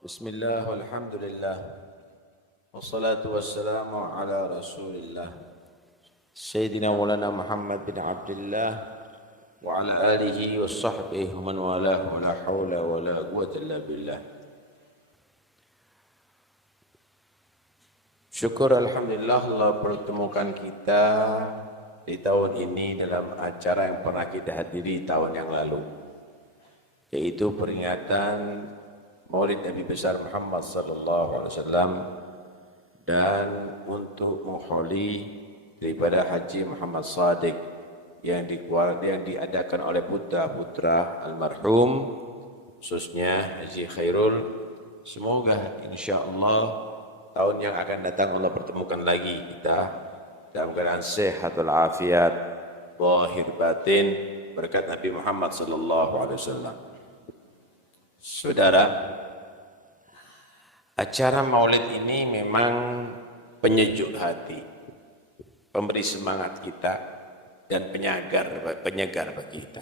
Bismillah walhamdulillah wassalatu wassalamu ala rasulillah Sayyidina Maulana Muhammad bin Abdullah wa ala alihi wa sahbihi wa man walah wa la hawla wa la quwwata illa billah. Syukur alhamdulillah Allah pertemukan kita di tahun ini dalam acara yang pernah kita hadiri tahun yang lalu, yaitu peringatan Maulid Nabi besar Muhammad sallallahu alaihi wasallam dan untuk mengholi daripada Haji Muhammad Shadiq yang diadakan oleh putra-putra almarhum, khususnya Haji Khairul. Semoga insyaallah tahun yang akan datang Allah pertemukan lagi kita dalam keadaan sehat walafiat, zahir batin, berkat Nabi Muhammad sallallahu alaihi wasallam. Saudara, acara Maulid ini memang penyejuk hati, pemberi semangat kita dan penyegar bagi kita.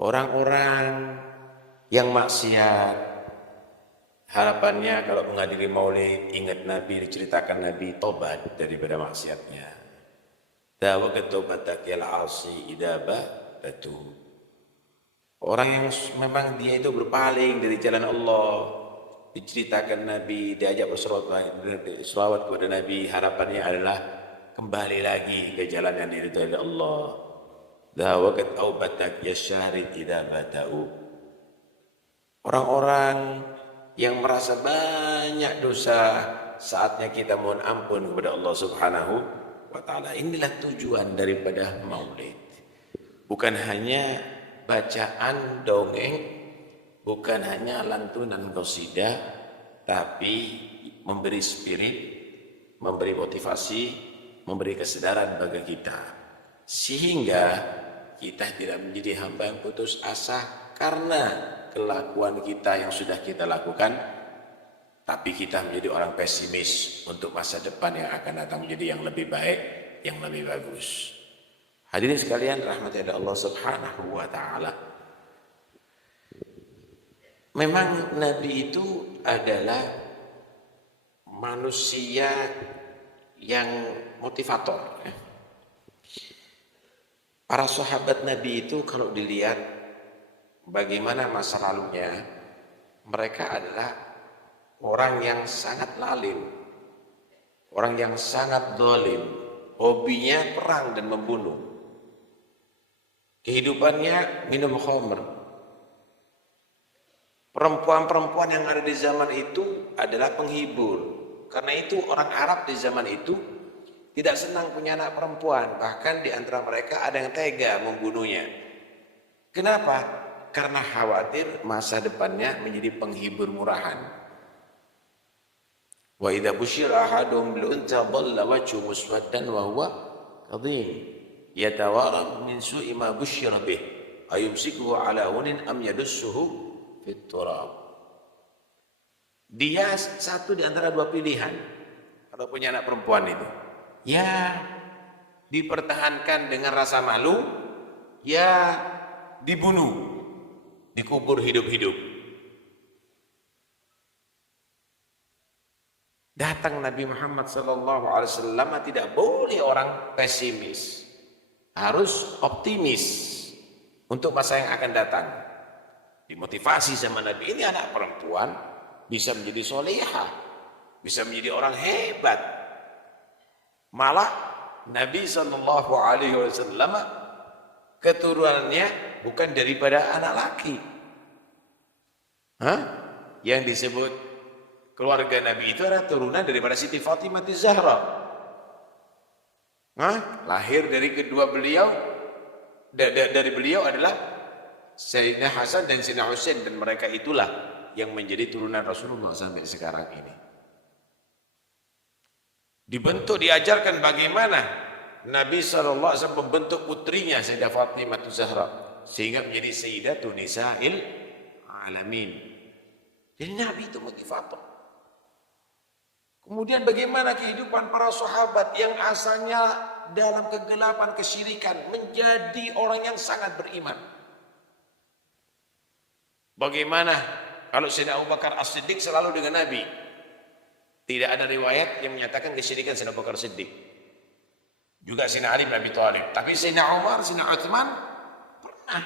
Orang-orang yang maksiat, harapannya kalau menghadiri Maulid ingat Nabi, diceritakan Nabi, tobat daripada maksiatnya. Dawaqat taubatak yal 'asi idaba batu. Orang yang memang dia itu berpaling dari jalan Allah, diceritakan Nabi, diajak berselawat kepada Nabi, harapannya adalah kembali lagi ke jalan yang diridhai oleh Allah. Dawaqat taubatak yasyarid idza bata'u. Orang-orang yang merasa banyak dosa, saatnya kita mohon ampun kepada Allah Subhanahu wa taala. Inilah tujuan daripada Maulid. Bukan hanya bacaan dongeng, bukan hanya lantunan qasidah, tapi memberi spirit, memberi motivasi, memberi kesadaran bagi kita, sehingga kita tidak menjadi hamba yang putus asa karena kelakuan kita yang sudah kita lakukan, tapi kita menjadi orang pesimis untuk masa depan yang akan datang menjadi yang lebih baik, yang lebih bagus. Hadirin sekalian, rahmati Allah Subhanahu wa taala. Memang Nabi itu adalah manusia yang motivator. Para sahabat Nabi itu kalau dilihat bagaimana masa lalunya, mereka adalah orang yang sangat lalim, orang yang sangat zalim, hobinya perang dan membunuh. Kehidupannya minum khamr. Perempuan-perempuan yang ada di zaman itu adalah penghibur. Karena itu orang Arab di zaman itu tidak senang punya anak perempuan. Bahkan di antara mereka ada yang tega membunuhnya. Kenapa? Karena khawatir masa depannya menjadi penghibur murahan. Wa idza busyira ahadum bil unta dhalla wajhu muswaddan wa huwa kadhim. Yatawara min su'i ma busyira bih ayumsikuhu ala hunin am yadussuhu fit turab. Dia satu di antara dua pilihan kalau punya anak perempuan itu, ya dipertahankan dengan rasa malu, ya dibunuh, dikubur hidup-hidup. Datang Nabi Muhammad SAW, tidak boleh orang pesimis, harus optimis untuk masa yang akan datang. Dimotivasi sama Nabi, ini anak perempuan bisa menjadi solehah, bisa menjadi orang hebat. Malah Nabi SAW keturunannya bukan daripada anak laki. Yang disebut keluarga Nabi itu adalah turunan daripada Siti Fatimah Zahra. Lahir dari kedua beliau, dari beliau adalah Sayyidina Hasan dan Sayyidina Husain, dan mereka itulah yang menjadi turunan Rasulullah sampai sekarang ini. Dibentuk, diajarkan bagaimana Nabi SAW membentuk putrinya Sayyidah Fatimah Zahra sehingga menjadi Sayyidatun Nisa'il Alamin. Jadi Nabi itu motivator. Kemudian bagaimana kehidupan para sahabat yang asalnya dalam kegelapan kesyirikan menjadi orang yang sangat beriman. Bagaimana Kalau Sayyidina Abu Bakar As-Siddiq selalu dengan Nabi. Tidak ada riwayat yang menyatakan kesyirikan Sayyidina Abu Bakar As-Siddiq. Juga Sayyidina Ali bin Abi Thalib. Tapi Sayyidina Umar, Sayyidina Utsman pernah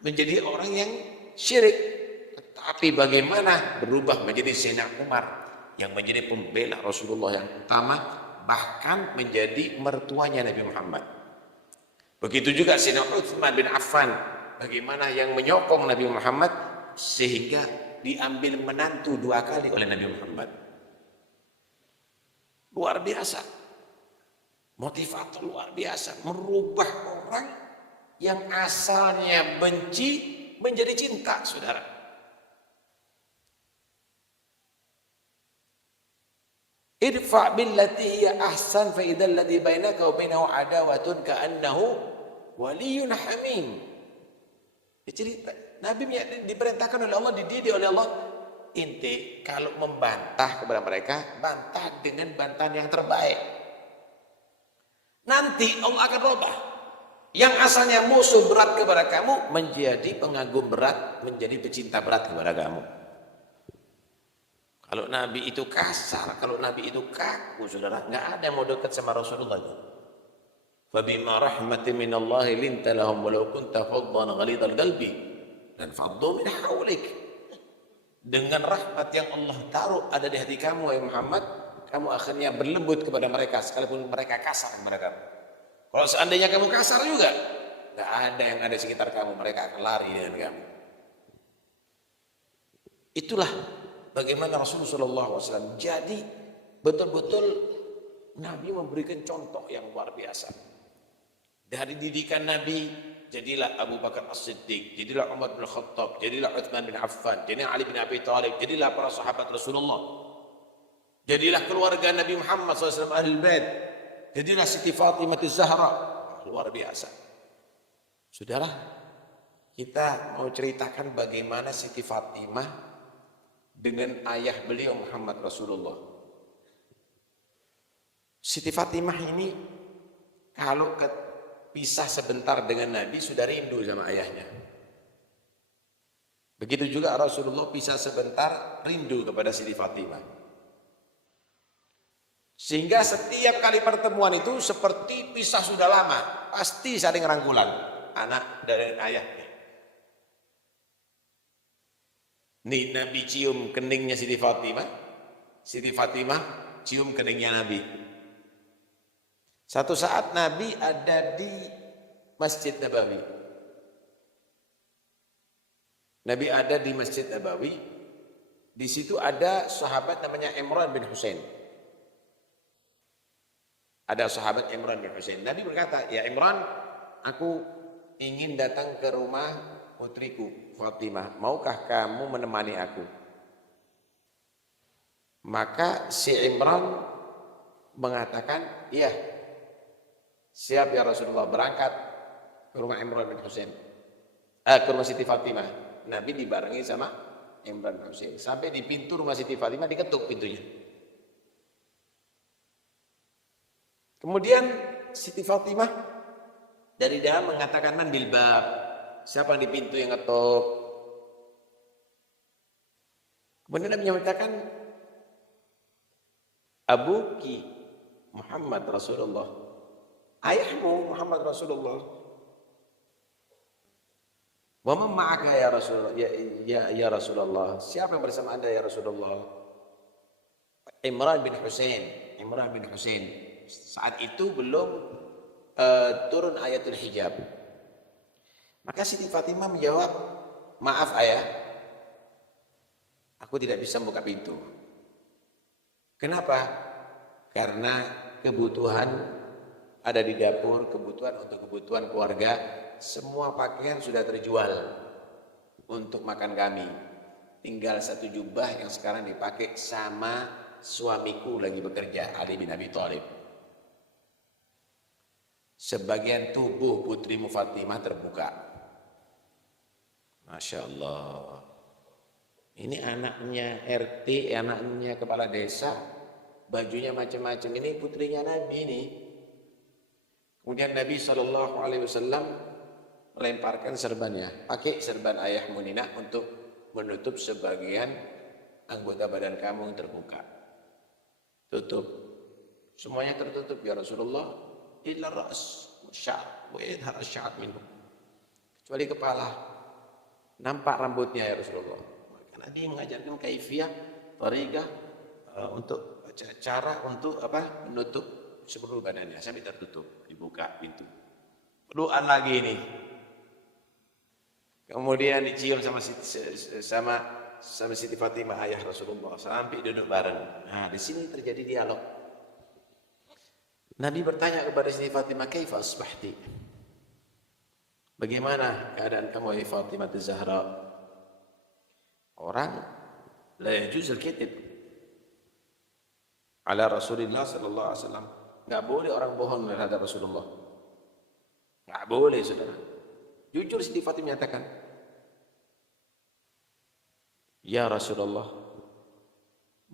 menjadi orang yang syirik. Tetapi bagaimana berubah menjadi Sayyidina Umar yang menjadi pembela Rasulullah yang utama, bahkan menjadi mertuanya Nabi Muhammad. Begitu juga Sayyidina Utsman bin Affan, bagaimana yang menyokong Nabi Muhammad sehingga diambil menantu 2 kali oleh Nabi Muhammad. Luar biasa. Motivator luar biasa. Merubah orang yang asalnya benci menjadi cinta, saudara. Idfa billati hiya ahsan fa idzal ladzi bainaka wa bainahu adawatun ka'annahu waliyyun hamim. Jadi Nabi diperintahkan oleh Allah, dididik oleh Allah, inti kalau membantah kepada mereka, bantah dengan bantahan yang terbaik. Nanti Allah akan rubah. Yang asalnya musuh berat kepada kamu menjadi pengagum berat, menjadi pecinta berat kepada kamu. Kalau Nabi itu kasar, kalau Nabi itu kaku, saudara, nggak ada yang mau dekat sama Rasulullah. Fabima rahmatin minallahi linta lahum walau kunta faddan ghalidhal qalbi dan faddu min hawlik. Dengan rahmat yang Allah taruh ada di hati kamu, wahai Muhammad, kamu akhirnya berlembut kepada mereka sekalipun mereka kasar kepada kamu. Kalau seandainya kamu kasar juga, nggak ada yang ada di sekitar kamu, mereka akan lari dengan kamu. Itulah bagaimana Rasulullah SAW. Jadi betul-betul Nabi memberikan contoh yang luar biasa. Dari didikan Nabi, jadilah Abu Bakar As-Siddiq, jadilah Umar bin Khattab, jadilah Utsman bin Affan, jadilah Ali bin Abi Thalib, jadilah para sahabat Rasulullah, jadilah keluarga Nabi Muhammad SAW Ahlul Bait, jadilah Siti Fatimah Az-Zahra. Luar biasa. Saudara, kita mau ceritakan bagaimana Siti Fatimah dengan ayah beliau Muhammad Rasulullah. Siti Fatimah ini kalau pisah sebentar dengan Nabi sudah rindu sama ayahnya. Begitu juga Rasulullah pisah sebentar rindu kepada Siti Fatimah. Sehingga setiap kali pertemuan itu seperti pisah sudah lama, pasti saling rangkulan anak dari ayahnya. Nih Nabi cium keningnya Siti Fatimah cium keningnya Nabi. Satu saat Nabi ada di Masjid Nabawi. Nabi ada di Masjid Nabawi. Di situ ada sahabat namanya Imran bin Husain. Ada sahabat Imran bin Husain. Nabi berkata, "Ya Imran, aku ingin datang ke rumah putriku Fatimah. Maukah kamu menemani aku?" Maka si Imran mengatakan, "Iya. Siap ya Rasulullah." Berangkat ke rumah Imran bin Husain, ke rumah Siti Fatimah. Nabi dibarengi sama Imran bin Husain. Sampai di pintu rumah Siti Fatimah, diketuk pintunya. Kemudian Siti Fatimah dari dalam mengatakan, "Man bil bab." Siapa di pintu yang ngetuk? Kemudian Nabi mengatakan, "Abuki Muhammad Rasulullah." Ayahmu Muhammad Rasulullah. Wa man ma'aka ya Rasulullah? Ya Rasulullah. Siapa yang bersama Anda ya Rasulullah? Imran bin Husain. Imran bin Husain. Saat itu belum turun ayatul hijab. Maka Siti Fatimah menjawab, "Maaf ayah, aku tidak bisa buka pintu." Kenapa? Karena kebutuhan ada di dapur, kebutuhan untuk kebutuhan keluarga, semua pakaian sudah terjual untuk makan kami. Tinggal satu jubah yang sekarang dipakai sama suamiku lagi bekerja, Ali bin Abi Thalib. Sebagian tubuh putrimu Fatimah terbuka. Masya Allah. Ini anaknya RT, anaknya kepala desa, bajunya macam-macam. Ini putrinya Nabi nih. Kemudian Nabi SAW melemparkan serbannya. Pakai serban ayahmu Nina untuk menutup sebagian anggota badan kamu yang terbuka. Tutup. Semuanya tertutup ya Rasulullah. Illa ra's, sya'ar, wa idhar asy'ar minhu. Kecuali kepala. Nampak rambutnya ya Rasulullah. Maka Nabi mengajarkan kaifiyah, tariqah untuk cara untuk menutup seluruh badannya sampai tertutup, dibuka pintu. Doa lagi ini. Kemudian dicium sama Siti Fatimah ayah Rasulullah sampai duduk bareng. Nah, di sini terjadi dialog. Nabi bertanya kepada Siti Fatimah, "Kaifa asbahti?" Bagaimana keadaan kamu wahai Fatimah Az-Zahra? Orang la yajuz al-kadzib ala Rasulillah sallallahu alaihi wasallam. Enggak boleh orang bohong terhadap Rasulullah. Enggak boleh, Saudara. Jujur Siti Fatimah menyatakan, "Ya Rasulullah,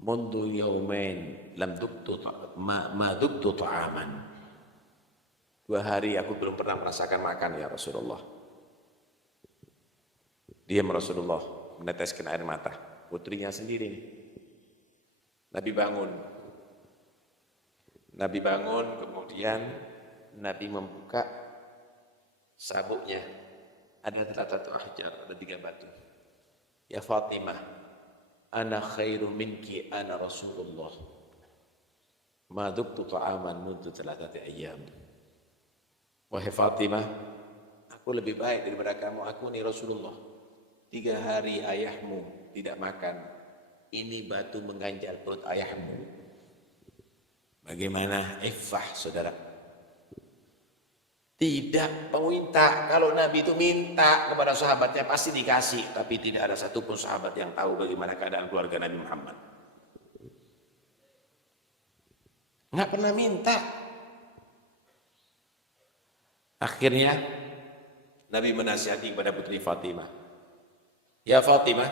mundu yaumain lam duktu ma duktu ta'aman." 2 hari aku belum pernah merasakan makan ya Rasulullah. Diam Rasulullah meneteskan air mata. Putrinya sendiri nih. Nabi bangun, kemudian Nabi membuka sabuknya. Ada 3 ahjar, ada 3 batu. Ya Fatimah, ana khairu minki, ana Rasulullah. Ma duktu ta'aman mundu 3 ayyam. Wahai Fatimah, aku lebih baik daripada kamu, aku ini Rasulullah. 3 hari ayahmu tidak makan. Ini batu mengganjal perut ayahmu. Bagaimana iffah, Saudara? Tidak meminta. Kalau Nabi itu minta kepada sahabatnya pasti dikasih. Tapi tidak ada satupun sahabat yang tahu bagaimana keadaan keluarga Nabi Muhammad. Nggak pernah minta. Akhirnya Nabi menasihati kepada putri Fatimah. Ya Fatimah,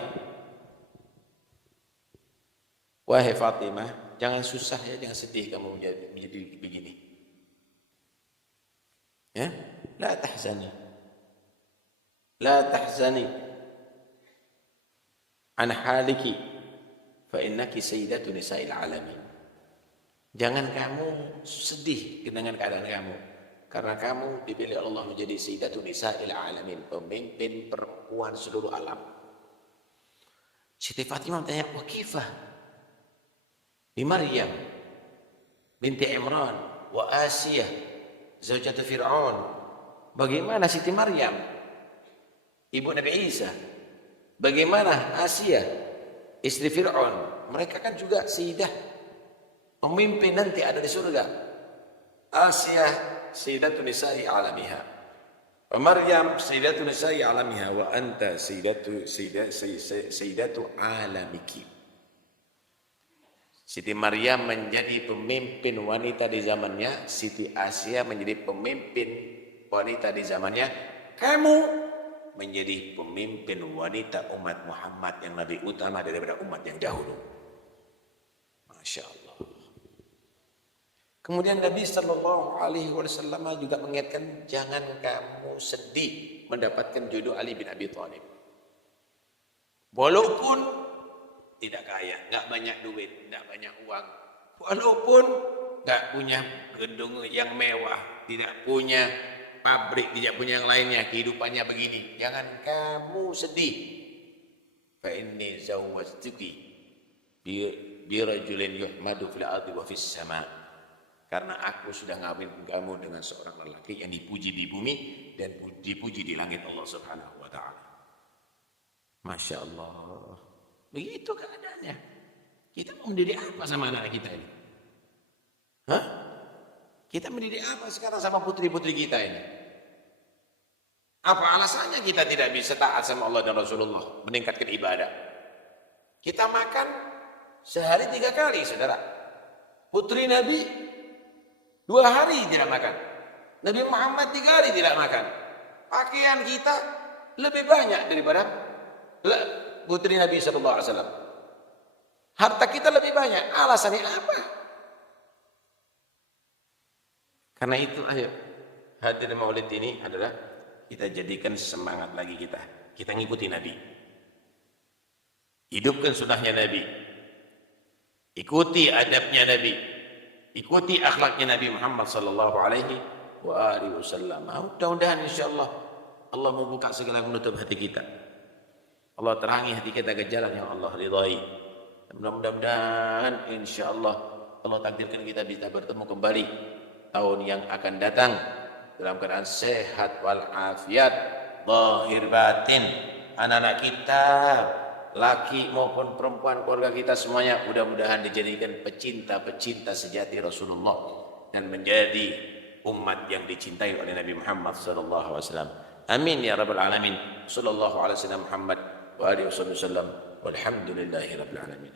wahai Fatimah, jangan susah ya, jangan sedih kamu menjadi begini. Ya, la tahzani. La tahzani an haliki fa innaki sayyidatu nisa'il alamin. Jangan kamu sedih dengan keadaan kamu. Karena kamu dipilih Allah menjadi Sayyidatun Nisa'il Alamin, pemimpin perempuan seluruh alam. Siti Fatimah bertanya, "Wa kifah bi Maryam binti Imran wa Asiyah zaujatu Fir'aun?" Bagaimana Siti Maryam, ibu Nabi Isa? Bagaimana Asiyah, istri Fir'aun? Mereka kan juga sayyidah, pemimpin nanti ada di surga. Asiyah Sayyidatun Nisa'i alamiha. Wa Maryam Sayyidatun Nisa'i alamiha wa anta Sayyidatu alamiki. Siti Maryam menjadi pemimpin wanita di zamannya, Siti Asia menjadi pemimpin wanita di zamannya, kamu menjadi pemimpin wanita umat Muhammad yang lebih utama daripada umat yang dahulu. Masya Allah. Kemudian Nabi Shallallahu Alaihi Wasallam juga mengingatkan, jangan kamu sedih mendapatkan jodoh Ali bin Abi Thalib. Walaupun tidak kaya, nggak banyak duit, nggak banyak uang, walaupun nggak punya gedung yang mewah, tidak punya pabrik, tidak punya yang lainnya, kehidupannya begini, jangan kamu sedih. Fa inni zawwajtuki bi rajulin yuhmadu fil ardi wa fis sama'. Karena aku sudah ngawin kamu dengan seorang lelaki yang dipuji di bumi dan dipuji di langit Allah Subhanahu wa taala. Masya Allah. Begitu keadaannya. Kita mau mendidik apa sama anak kita ini? Hah? Kita mendidik apa sekarang sama putri-putri kita ini? Apa alasannya kita tidak bisa taat sama Allah dan Rasulullah, meningkatkan ibadah? Kita makan sehari 3 kali, Saudara. Putri Nabi 2 hari tidak makan. Nabi Muhammad 3 hari tidak makan. Pakaian kita lebih banyak daripada putri Nabi SAW. Harta kita lebih banyak. Alasannya apa? Karena itu ayo, hadir maulid ini adalah kita jadikan semangat lagi kita. Kita ngikuti Nabi. hidupkan sunnahnya Nabi, ikuti adabnya Nabi, ikuti akhlaknya Nabi Muhammad sallallahu alaihi wasallam. Mudah-mudahan insyaallah Allah membuka segala menutup hati kita. Allah terangi hati kita ke jalan yang Allah ridhai. Mudah-mudahan insyaallah Allah takdirkan kita bisa bertemu kembali tahun yang akan datang dalam keadaan sehat walafiat, zahir batin. Anak-anak kita, laki maupun perempuan, keluarga kita semuanya mudah-mudahan dijadikan pecinta-pecinta sejati Rasulullah dan menjadi umat yang dicintai oleh Nabi Muhammad sallallahu alaihi wasallam. Amin ya rabbal alamin. Sallallahu alaihi wasallam Muhammad wa alihi wasallam. Walhamdulillahi rabbil alamin.